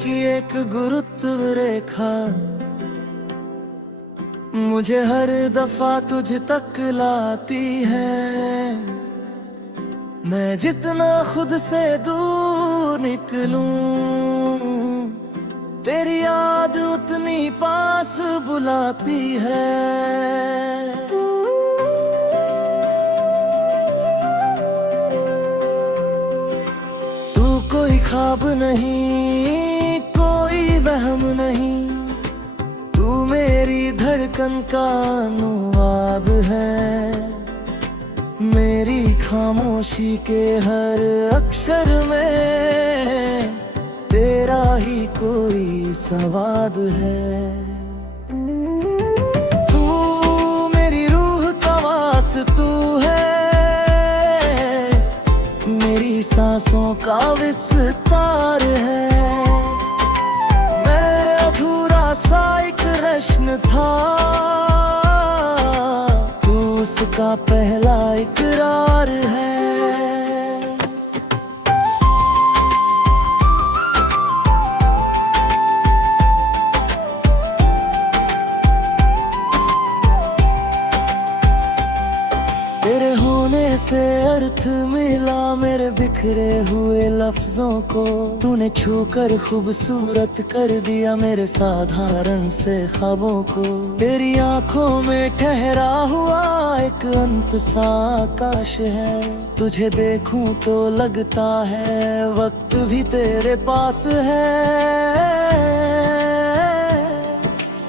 की एक गुरुत्व रेखा मुझे हर दफा तुझ तक लाती है। मैं जितना खुद से दूर निकलूं, तेरी याद उतनी पास बुलाती है। तू कोई ख्वाब नहीं, कोई वहम नहीं, तू मेरी धड़कन का अनुवाद है। मेरी खामोशी के हर अक्षर में तेरा ही कोई सवाद है। तू मेरी रूह का वास्तु है, मेरी सांसों का विस्तार है। मैं अधूरा सा एक प्रश्न था, तू उसका पहला इकरार है। तेरे होने से अर्थ मिला मेरे बिखरे हुए लफ्जों को। तूने छूकर खूबसूरत कर दिया मेरे साधारण से ख्वाबों को। तेरी आंखों में ठहरा हुआ एक अंत सा आकाश है। तुझे देखूं तो लगता है वक्त भी तेरे पास है।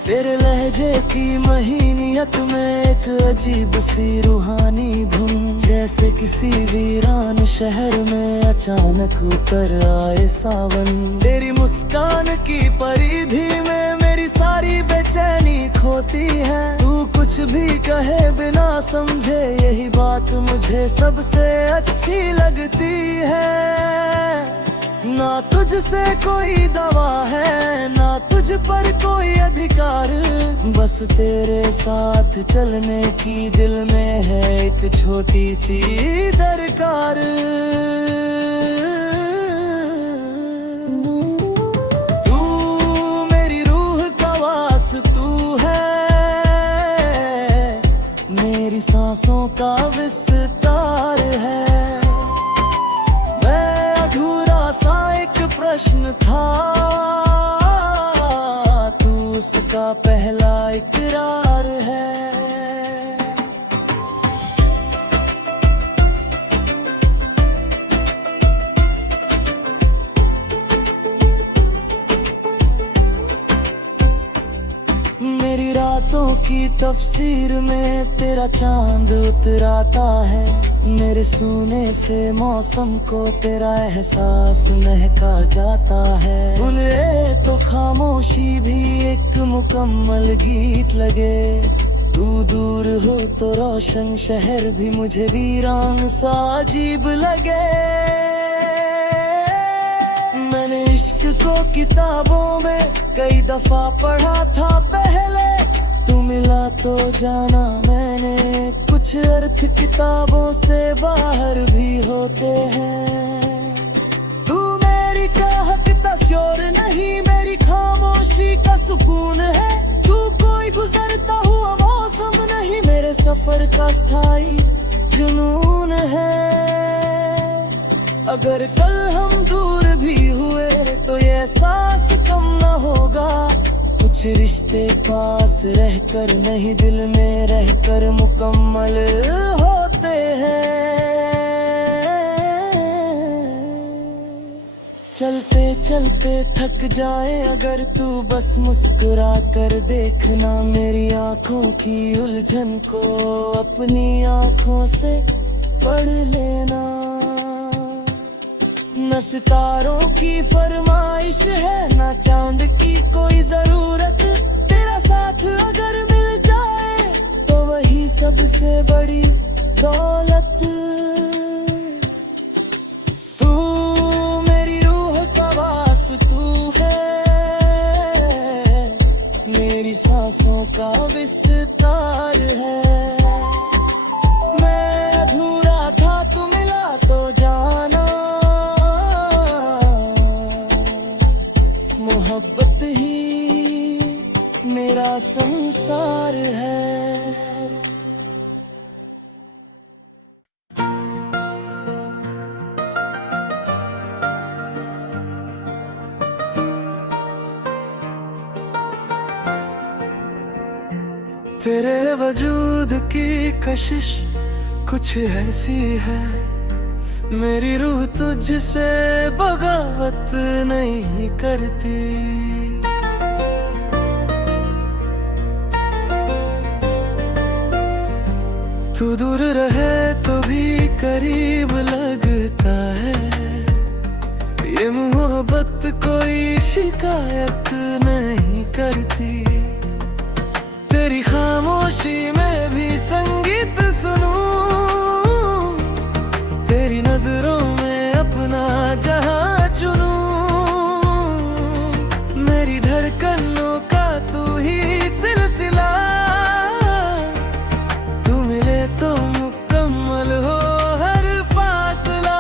तेरे लहजे की महीनियत में एक अजीब सी रूहानी धुन, जैसे किसी वीरान शहर में अचानक उतर आए सावन। तेरी मुस्कान की परिधि में मेरी सारी बेचैनी खोती है। तू कुछ भी कहे बिना समझे, यही बात मुझे सबसे अच्छी लगती है। ना तुझसे कोई दवा है, ना तुझ पर कोई अधिकार, बस तेरे साथ चलने की दिल में है एक छोटी सी दरकार। तू मेरी रूह का वास्तु है, मेरी सांसों का विस्तार है। प्रश्न था, तू उसका पहला इकरार है। मेरी रातों की तफसीर में तेरा चांद उतराता है। मेरे सूने से मौसम को तेरा एहसास महका जाता है। भूले तो खामोशी भी एक मुकम्मल गीत लगे। तू दूर हो तो रोशन शहर भी मुझे वीरान सा अजीब लगे। मैंने इश्क को किताबों में कई दफा पढ़ा था पहले। तू मिला तो जाना मैंने, कुछ अर्थ किताबों से बाहर भी होते हैं। तू मेरी चाहत का शोर नहीं, मेरी खामोशी का सुकून है। तू कोई गुजरता हुआ मौसम नहीं, मेरे सफर का स्थायी जुनून है। अगर कल हम दूर भी हुए तो ये एहसास कम न होगा। कुछ रिश्ते पास रहकर नहीं, दिल में रहकर मुकम्मल होते हैं। चलते चलते थक जाए अगर तू, बस मुस्कुरा कर देखना। मेरी आंखों की उलझन को अपनी आंखों से पढ़ लेना। न सितारों की फरमाइश है, न चांद की कोई जरूरत। तेरा साथ अगर मिल जाए तो वही सबसे बड़ी दौलत। तू मेरी रूह का वास्तु है, मेरी सांसों का विस्तार है। मैं अधूरा था तू मिला तो जाना, मेरा संसार है। तेरे वजूद की कशिश कुछ ऐसी है, मेरी रूह तुझसे बगावत नहीं करती। तू दूर रहे तो भी करीब लगता है, ये मोहब्बत कोई शिकायत नहीं करती। तेरी खामोशी में भी संगीत सुनूं, तेरी नजरों में अपना जहां चुनूं। मेरी धड़कनों का तू ही सिलसिला, तू मिले तो मुकम्मल हो हर फासला।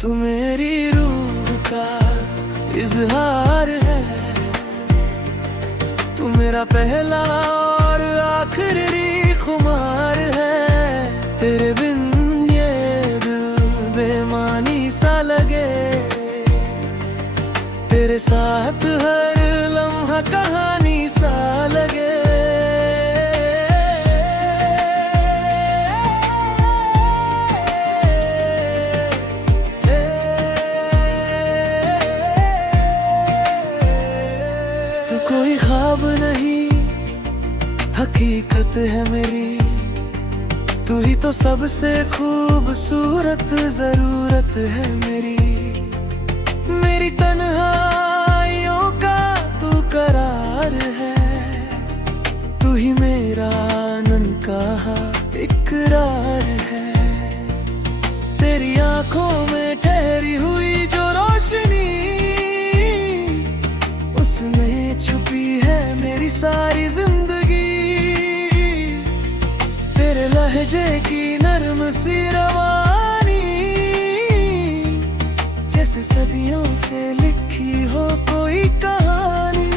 तू मेरी रूह का इजहार है, तू मेरा पहला और आखिरी खुमार है। तेरे बिन ये दिल बेमानी सा लगे, तेरे साथ हर लम्हा कहानी सा लगे। तू कोई ख्वाब नहीं, हकीकत है मेरी, तू ही तो सबसे खूबसूरत जरूरत है मेरी। मेरी तन्हाइयों का तू करार है, तू ही मेरा ननकाहा इकरार है। तेरी आंखों में ठहरी हुई जो रोशनी, उसमें छुपी है मेरी सारी जिंदगी। तेरे लहजे की नर्म सी रवानी, जैसे सदियों से लिखी हो कोई कहानी।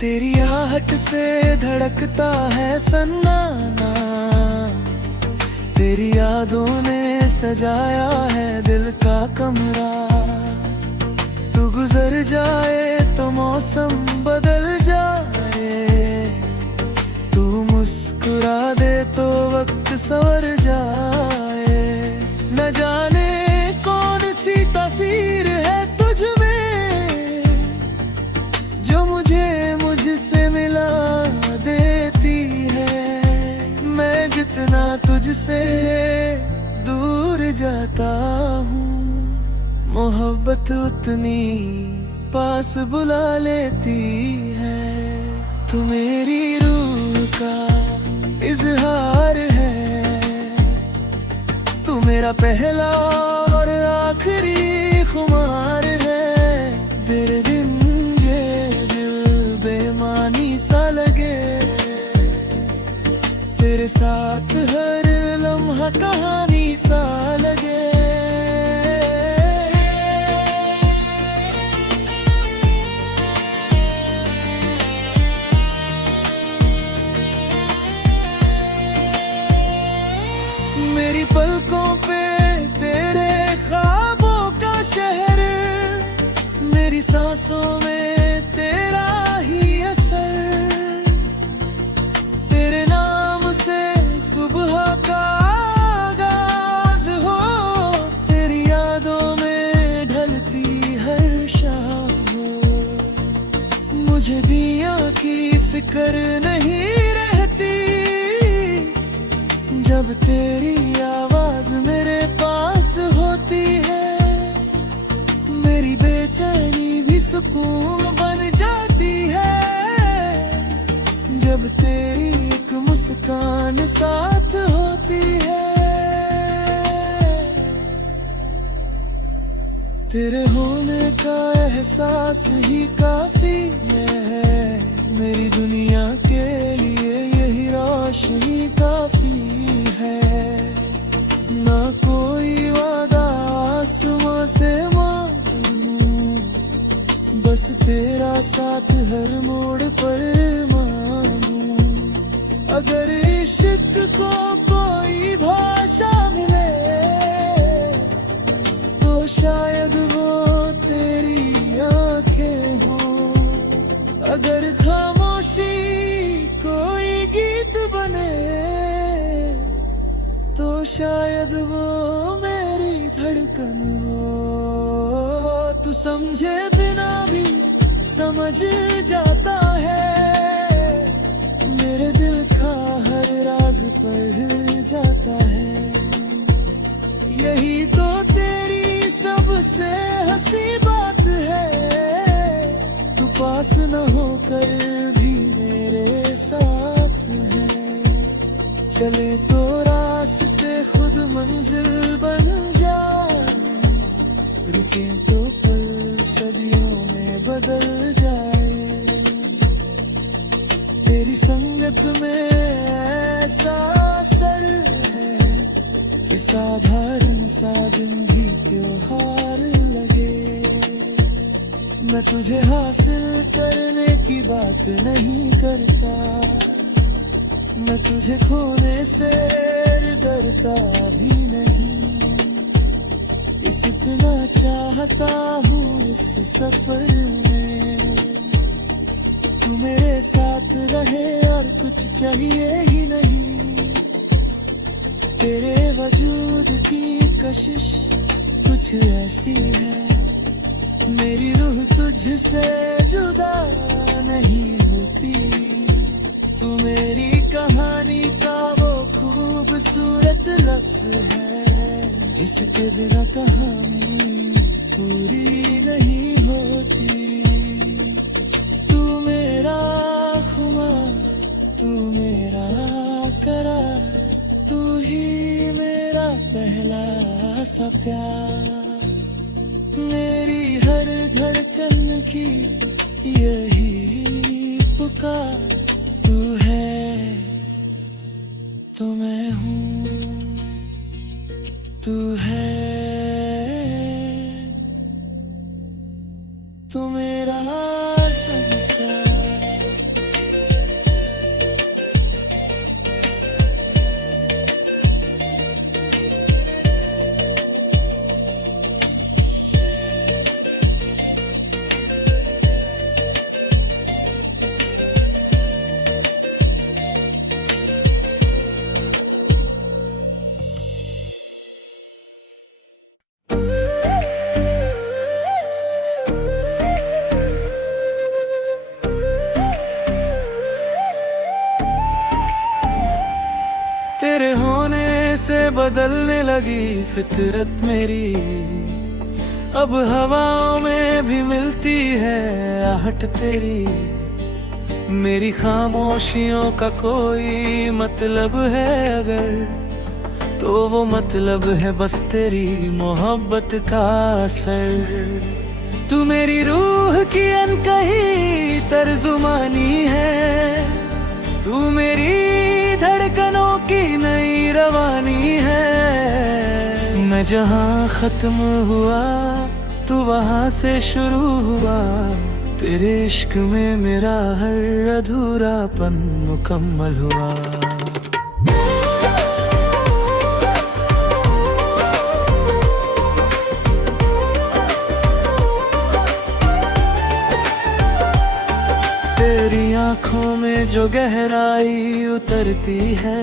तेरी आहट से धड़कता है सन्नाटा, तेरी यादों ने सजाया है दिल का कमरा। तू गुजर जाए तो मौसम बदल जाए, तू मुस्कुरा दे तो वक्त संवर जाए। न जाने कौन सी तासीर है तुझ में, जो मुझे मुझसे मिला देती है। मैं जितना तुझसे दूर जाता हूँ, मोहब्बत उतनी पास बुला लेती है। तू मेरी रूह का इजहार है, तू मेरा पहला और आखिरी खुमार है। तेरे दिन ये दिल बेमानी सा लगे, तेरे साथ हर लम्हा कहानी सा लगे। मेरी पलकों पे तेरे ख्वाबों का शहर, मेरी सांसों में तेरा ही असर। तेरे नाम से सुबह का आगाज हो, तेरी यादों में ढलती हर शाम हो। मुझे दुनिया की फिक्र नहीं रहती, जब तेरी आवाज मेरे पास होती है। मेरी बेचैनी भी सुकून बन जाती है, जब तेरी एक मुस्कान साथ होती है। तेरे होने का एहसास ही काफी है, मेरी दुनिया के लिए यही रोशनी काफी है। ना कोई वादा साथ हर मोड़ पर मांगूं। अगर इश्क को कोई भाषा मिले तो शायद वो तेरी आंखें हों। अगर खामोशी कोई गीत बने तो शायद वो मेरी धड़कन हो। तू समझे बिना भी समझ जाता है, मेरे दिल का हर राज पढ़ जाता है। यही तो तेरी सबसे हंसी बात है, तू पास न होकर भी मेरे साथ है। चले तो रास्ते खुद मंजिल बन जाए, रुके तो पल सदियों में बदल जाए। तेरी संगत में ऐसा असर है कि साधारण सा दिन भी त्योहार लगे। मैं तुझे हासिल करने की बात नहीं करता, मैं तुझे खोने से डरता भी नहीं। इतना चाहता हूँ इस सफर में, तू मेरे साथ रहे और कुछ चाहिए ही नहीं। तेरे वजूद की कशिश कुछ ऐसी है, मेरी रूह तुझसे जुदा नहीं होती। तू मेरी कहानी का वो खूबसूरत लफ्ज है, जिसके बिना कहानी पूरी नहीं होती। तू मेरा खुमार, तू मेरा करार, तू ही मेरा पहला सा प्यार। मेरी हर धड़कन की यही पुकार, तू है तो मैं हूँ, तू है तो मेरा संसार। तेरे होने से बदलने लगी फितरत मेरी, अब हवाओं में भी मिलती है आहट तेरी। मेरी खामोशियों का कोई मतलब है अगर, तो वो मतलब है बस तेरी मोहब्बत का असर। तू मेरी रूह की अनकही तर्जुमानी है, तू मेरी धड़कनों की नई रवानी है। मैं जहाँ खत्म हुआ तू वहाँ से शुरू हुआ, तेरे इश्क में मेरा हर अधूरापन मुकम्मल हुआ। तेरी आँखों में जो गहराई उतरती है,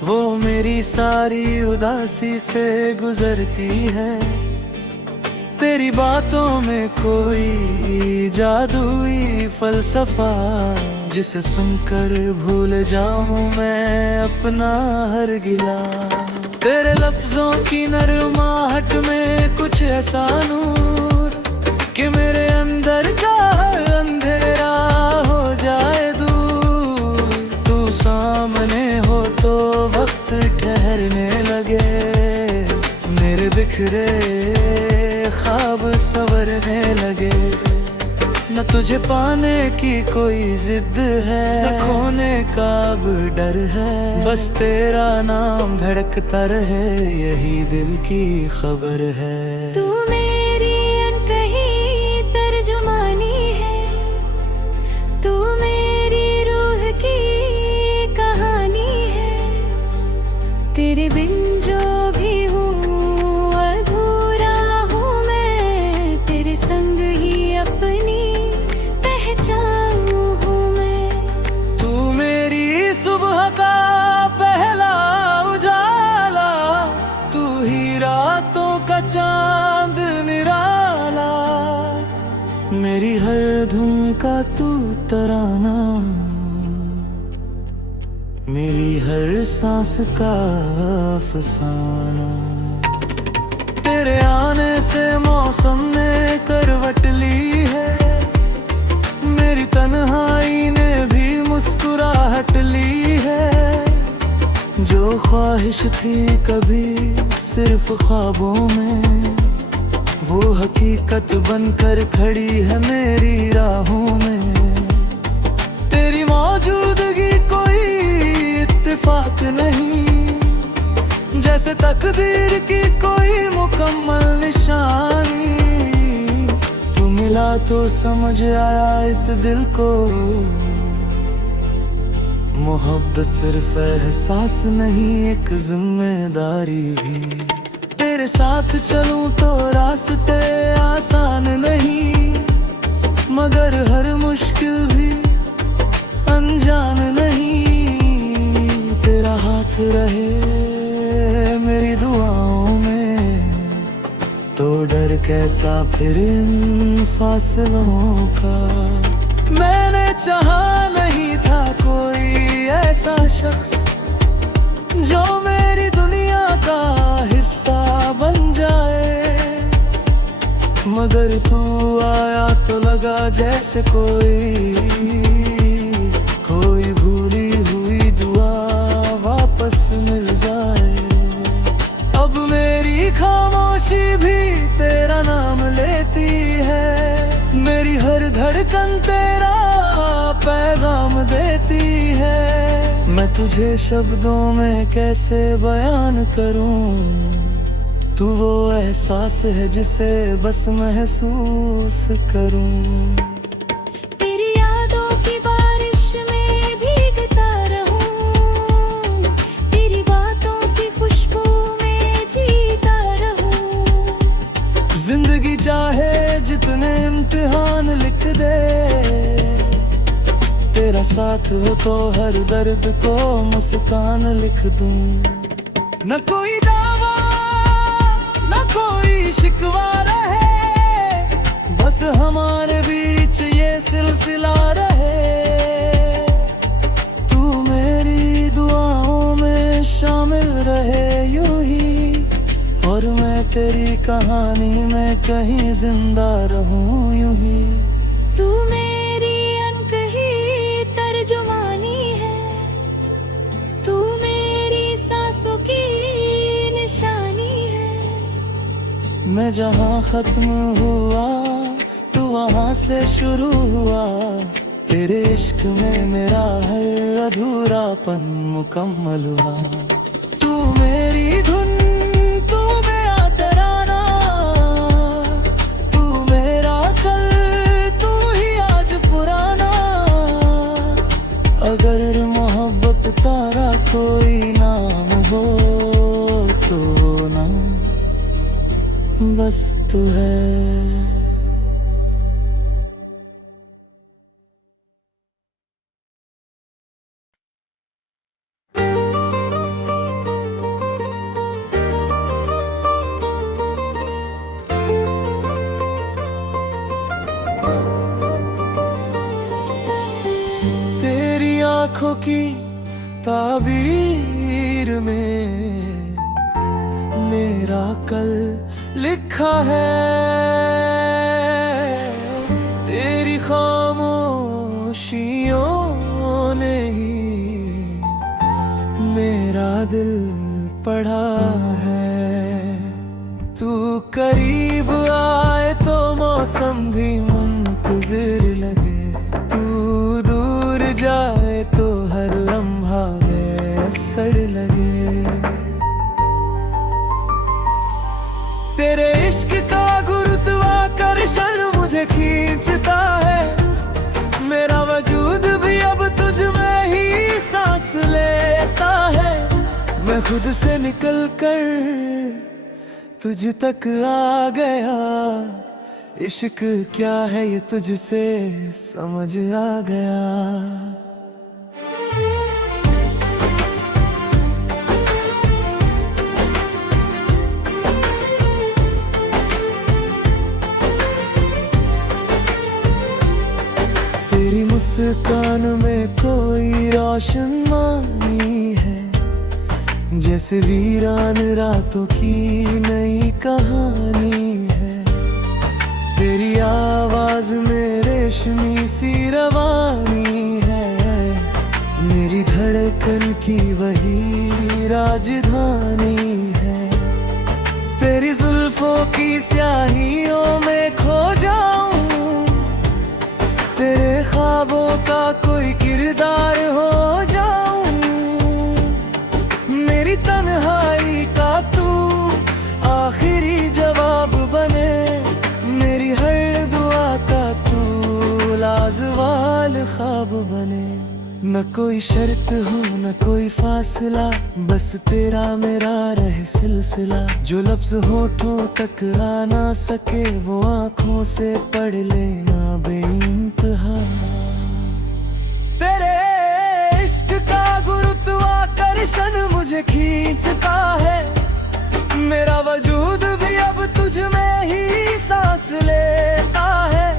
वो मेरी सारी उदासी से गुजरती है। तेरी बातों में कोई जादुई फलसफा, जिसे सुनकर भूल जाऊं मैं अपना हर गिला। तेरे लफ्जों की नरमाहट में कुछ ऐसा नूर, कि मेरे अंदर का अंधेरा हो जाए दूर। तू सामने हो तो वक्त ठहरने लगे, मेरे बिखरे ख्वाब संवरने लगे। न तुझे पाने की कोई जिद है, न खोने का अब डर है। बस तेरा नाम धड़कता रहे, यही दिल की खबर है। तू मेरी अनकही तर्जुमानी का चांद निराला, मेरी हर धुन का तू तराना, मेरी हर सांस का अफसाना। तेरे आने से मौसम ने करवट ली है, मेरी तन्हाई ने भी मुस्कुराहट ली है। जो ख्वाहिश थी कभी सिर्फ ख्वाबों में, वो हकीकत बनकर खड़ी है मेरी राहों में। तेरी मौजूदगी कोई इत्तेफाक नहीं, जैसे तकदीर की कोई मुकम्मल निशानी। तू मिला तो समझ आया इस दिल को, मोहब्बत सिर्फ एहसास नहीं एक जिम्मेदारी भी। तेरे साथ चलूं तो रास्ते आसान नहीं, मगर हर मुश्किल भी अनजान नहीं। तेरा हाथ रहे मेरी दुआओं में, तो डर कैसा फिर इन फासलों का। मैंने चाहा नहीं था कोई ऐसा शख्स, जो मेरी दुनिया का हिस्सा बन जाए, मगर तू आया तो लगा जैसे कोई भूली हुई दुआ वापस मिल जाए। अब मेरी खामोशी भी तेरा नाम लेती है, मेरी हर धड़कन तेरा पैगाम देती है। मैं तुझे शब्दों में कैसे बयान करूं, तू वो एहसास है जिसे बस महसूस करूं। तेरी यादों की बारिश में भीगता रहूं, तेरी बातों की खुशबू में जीता रहूं। जिंदगी चाहे जितने इम्तिहान लिख दे, तेरा साथ हो तो हर दर्द को मुस्कान लिख दूं। न कोई दावा न कोई शिकवा रहे, बस हमारे बीच ये सिलसिला रहे। तू मेरी दुआओं में शामिल रहे यूं ही, और मैं तेरी कहानी में कहीं जिंदा रहूं यूं ही। तू मेरी अनकही तर्जुमानी है, तू मेरी सांसों की निशानी है। मैं जहाँ खत्म हुआ तू वहाँ से शुरू हुआ, तेरे इश्क में मेरा हर अधूरापन मुकम्मल हुआ। तू मेरी धुन, तू मेरा तराना, तू मेरा कल, तू ही आज पुराना। अगर मोहब्बत तारा कोई नाम हो, तो नाम बस तू है। तेरी आंखों की ताबीर में मेरा कल लिखा है, तेरी खामोशियों ने ही मेरा दिल पढ़ा है। तू करीब आए तो मौसम भी मुंतजिर लगे, तू दूर जाए तो हर लम्हा बेअसर लगे। तेरे इश्क का गुरुत्वाकर्षण मुझे खींचता है, मेरा वजूद भी अब तुझ में ही सांस लेता है। मैं खुद से निकल कर तुझ तक आ गया, इश्क क्या है ये तुझसे समझ आ गया। मुस्कान में कोई रोशनमानी है, जैसे वीरान रातों की नई कहानी है। तेरी आवाज में रेशमी सी रवानी है, मेरी धड़कन की वही राजधानी है। तेरी जुल्फों की स्याहियों में खो जाऊं, तेरे ख्वाबों का कोई किरदार हो जाऊं। मेरी तन्हाई का तू आखिरी जवाब बने, मेरी हर दुआ का तू लाजवाल ख्वाब बने। न कोई शर्त हो न कोई फासला, बस तेरा मेरा रहे सिलसिला। जो लफ्ज होठों तक आ ना सके, वो आंखों से पढ़ लेना बेइंतहा। तेरे इश्क का गुरुत्वाकर्षण मुझे खींचता है, मेरा वजूद भी अब तुझ में ही सांस लेता है।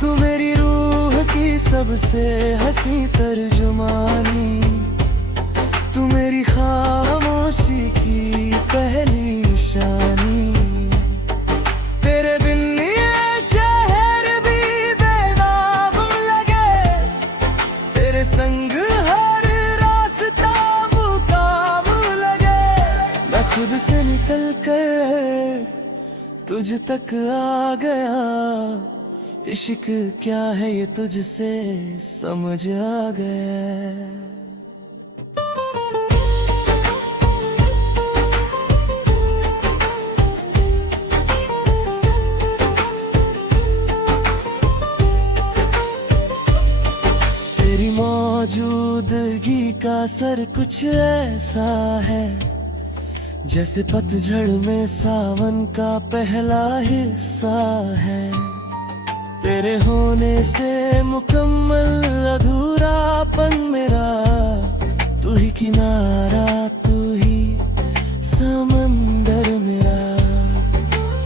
तू मेरी रूह की सबसे हंसी तर्जुमानी, तू मेरी खामोशी की पहली निशानी। तेरे बिन ये शहर भी बेनाम लगे, तेरे संग हर रास्ता मुकाम लगे। मैं खुद से निकल कर तुझ तक आ गया, इश्क क्या है ये तुझसे समझ आ गया। तेरी मौजूदगी का असर कुछ ऐसा है, जैसे पतझड़ में सावन का पहला हिस्सा है। तेरे होने से मुकम्मल अधूरापन मेरा, तू ही किनारा तू ही समंदर मेरा।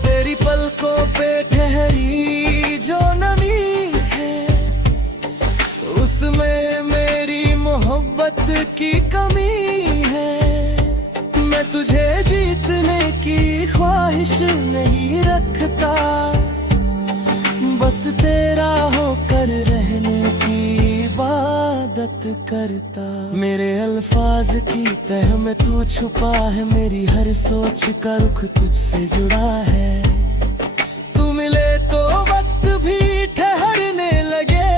तेरी पलकों पे ठहरी जो नमी है, उसमें मेरी मोहब्बत की कमी है। मैं तुझे जीतने की ख्वाहिश नहीं रखता, बस तेरा होकर रहने की इबादत करता। मेरे अल्फाज की तह में तू छुपा है, मेरी हर सोच का रुख तुझसे जुड़ा है। तू मिले तो वक्त भी ठहरने लगे,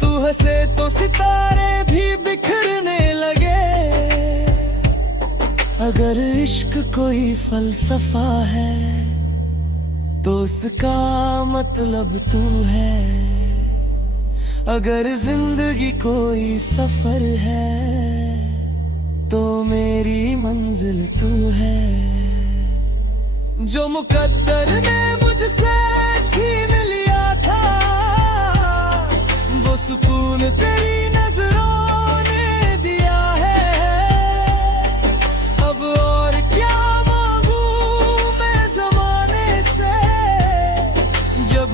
तू हंसे तो सितारे भी बिखरने लगे। अगर इश्क कोई फलसफा है, तो उसका मतलब तू है। अगर जिंदगी कोई सफर है, तो मेरी मंजिल तू है। जो मुकद्दर ने मुझसे छीन लिया था, वो सुकून तेरी नजरों ने दिया है। अब और क्या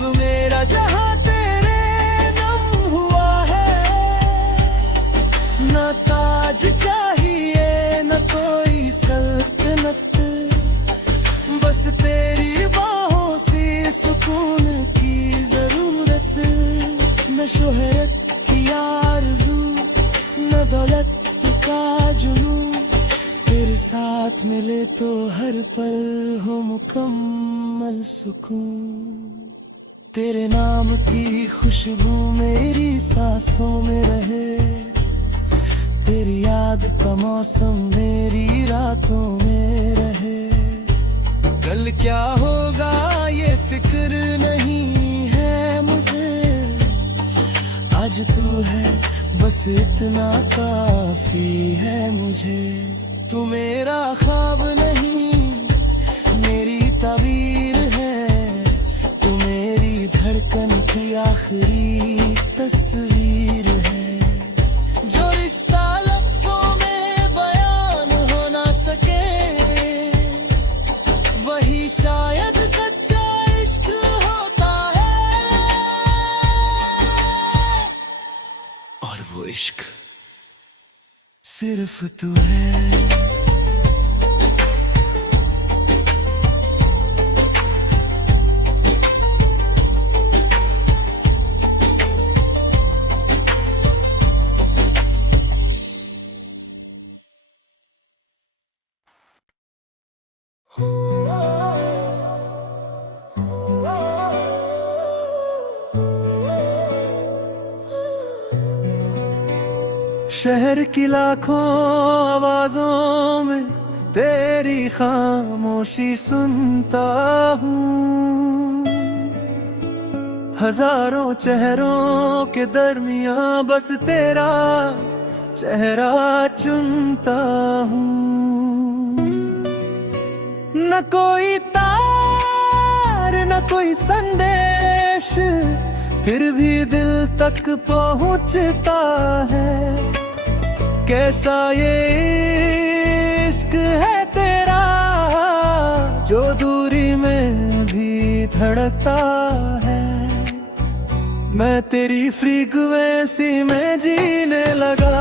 मेरा जहां तेरे नम हुआ है। न ताज चाहिए न कोई सल्तनत, बस तेरी बाहों से सुकून की जरूरत। न शोहरत की आरज़ू न दौलत का जुनून, तेरे साथ मिले तो हर पल हो मुकम्मल सुकून। तेरे नाम की खुशबू मेरी सांसों में रहे, तेरी याद का मौसम मेरी रातों में रहे। कल क्या होगा ये फिक्र नहीं है मुझे, आज तू है बस इतना काफी है मुझे। तू मेरा ख्वाब नहीं मेरी ताबीर है, तू मेरी धड़कन की आखिरी तस्वीर है। जो रिश्ता लफ्ज़ों में बयान हो ना सके, वही शायद सच्चा इश्क होता है। सिर्फ तू है। शहर की लाखों आवाजों में तेरी खामोशी सुनता हूँ, हजारों चेहरों के दरमियां बस तेरा चेहरा चुनता हूँ। न कोई तार न कोई संदेश, फिर भी दिल तक पहुँचता है। कैसा ये इश्क है तेरा, जो दूरी में भी धड़कता है। मैं तेरी फ्रीक्वेंसी में जीने लगा,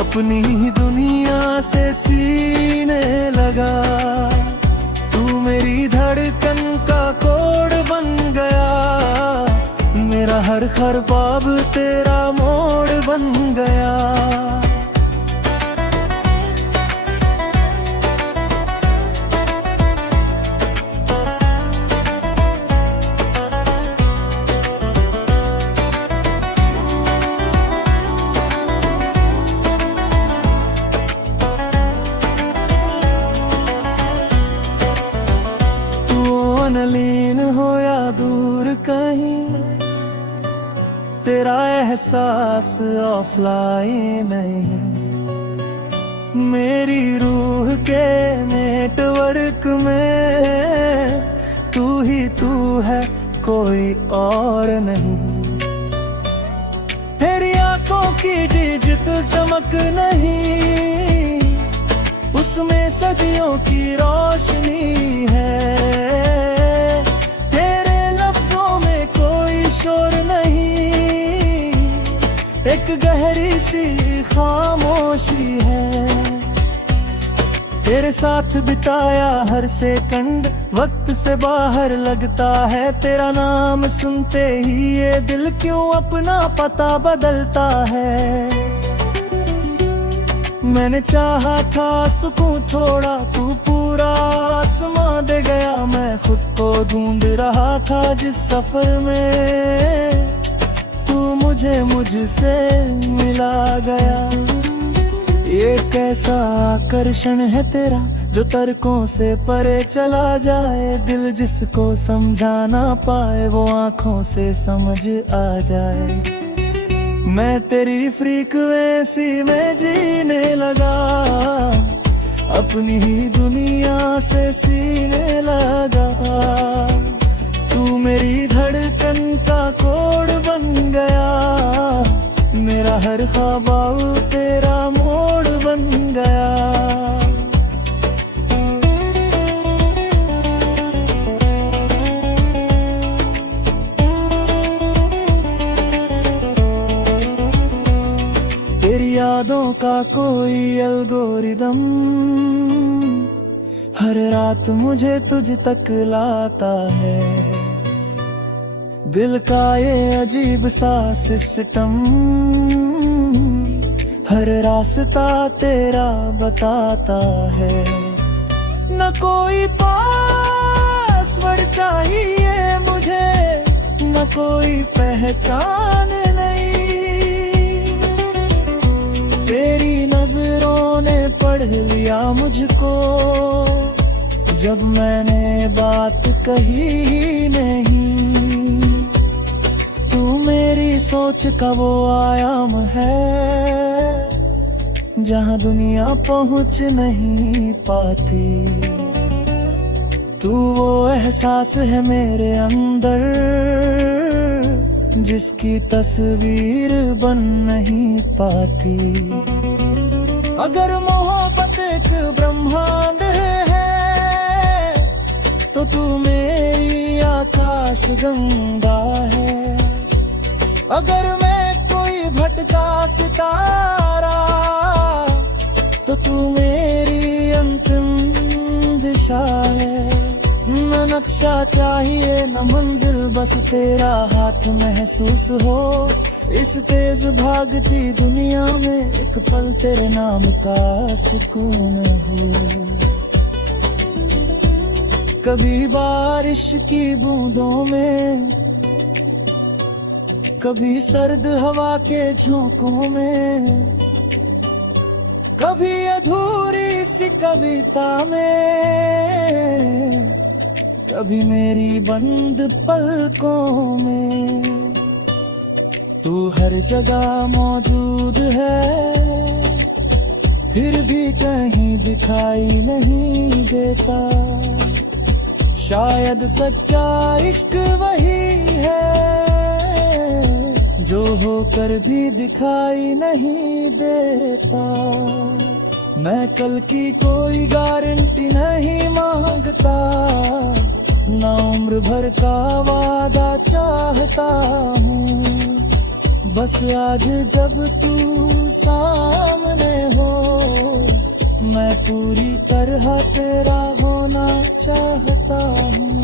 अपनी ही दुनिया से सीने लगा। तू मेरी धड़कन का कोड बन गया, मेरा हर ख्वाब तेरा मोड़ बन गया। लीन हो या दूर कहीं, तेरा एहसास ऑफलाइन नहीं। मेरी रूह के नेटवर्क में तू ही तू है, कोई और नहीं। तेरी आंखों की डिजिटल चमक नहीं, उसमें सदियों की रोशनी है। शोर नहीं, एक गहरी सी खामोशी है। तेरे साथ बिताया हर सेकंड वक्त से बाहर लगता है। तेरा नाम सुनते ही ये दिल क्यों अपना पता बदलता है। मैंने चाहा था सुकून थोड़ा, तू पूरा आसमां दे गया। मैं खुद को ढूंढ रहा था जिस सफर में, तू मुझे मुझसे मिला गया। ये कैसा आकर्षण है तेरा, जो तर्कों से परे चला जाए। दिल जिसको समझा ना पाए, वो आंखों से समझ आ जाए। मैं तेरी फ्रीक्वेंसी में जीने लगा, अपनी ही दुनिया से सीने लगा। तू मेरी धड़कन का कोड बन गया, मेरा हर ख्वाब तेरा मोड़ बन गया। यादों का कोई एल्गोरिदम हर रात मुझे तुझ तक लाता है। दिल का ये अजीब सा सिस्टम हर रास्ता तेरा बताता है। न कोई पासवर्ड चाहिए मुझे, न कोई पहचान नहीं। तेरी नजरों ने पढ़ लिया मुझको, जब मैंने बात कही ही नहीं। तू मेरी सोच का वो आयाम है, जहां दुनिया पहुंच नहीं पाती। तू वो एहसास है मेरे अंदर, जिसकी तस्वीर बन नहीं पाती। अगर मोहब्बत एक ब्रह्मांड है, तो तू मेरी आकाश गंगा है। अगर मैं कोई भटका सितारा, तो तू मेरी अंतिम दिशा है। न नक्शा चाहिए न मंजिल, बस तेरा हाथ महसूस हो। इस तेज भागती दुनिया में एक पल तेरे नाम का सुकून हो। कभी बारिश की बूंदों में, कभी सर्द हवा के झोंकों में, कभी अधूरी सी कविता में, कभी मेरी बंद पलकों में। तू हर जगह मौजूद है, फिर भी कहीं दिखाई नहीं देता। शायद सच्चा इश्क वही है जो होकर भी दिखाई नहीं देता। मैं कल की कोई गारंटी नहीं मांगता, ना उम्र भर का वादा चाहता हूँ। बस आज जब तू सामने हो, मैं पूरी तरह तेरा होना चाहता हूँ।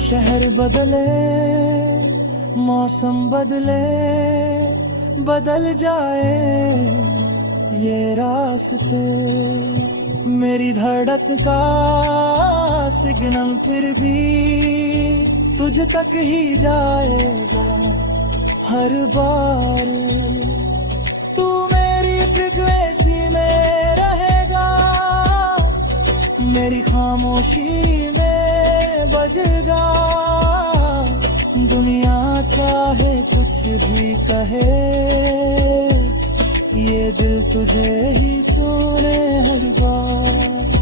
शहर बदले, मौसम बदले, बदल जाए ये रास्ते, मेरी धड़क का सिग्नल फिर भी तुझ तक ही जाएगा हर बार। तू मेरी फ्रीक्वेंसी में रहेगा, मेरी खामोशी में बजेगा। दुनिया चाहे कुछ भी कहे, ये दिल तुझे ही चुने हर बार।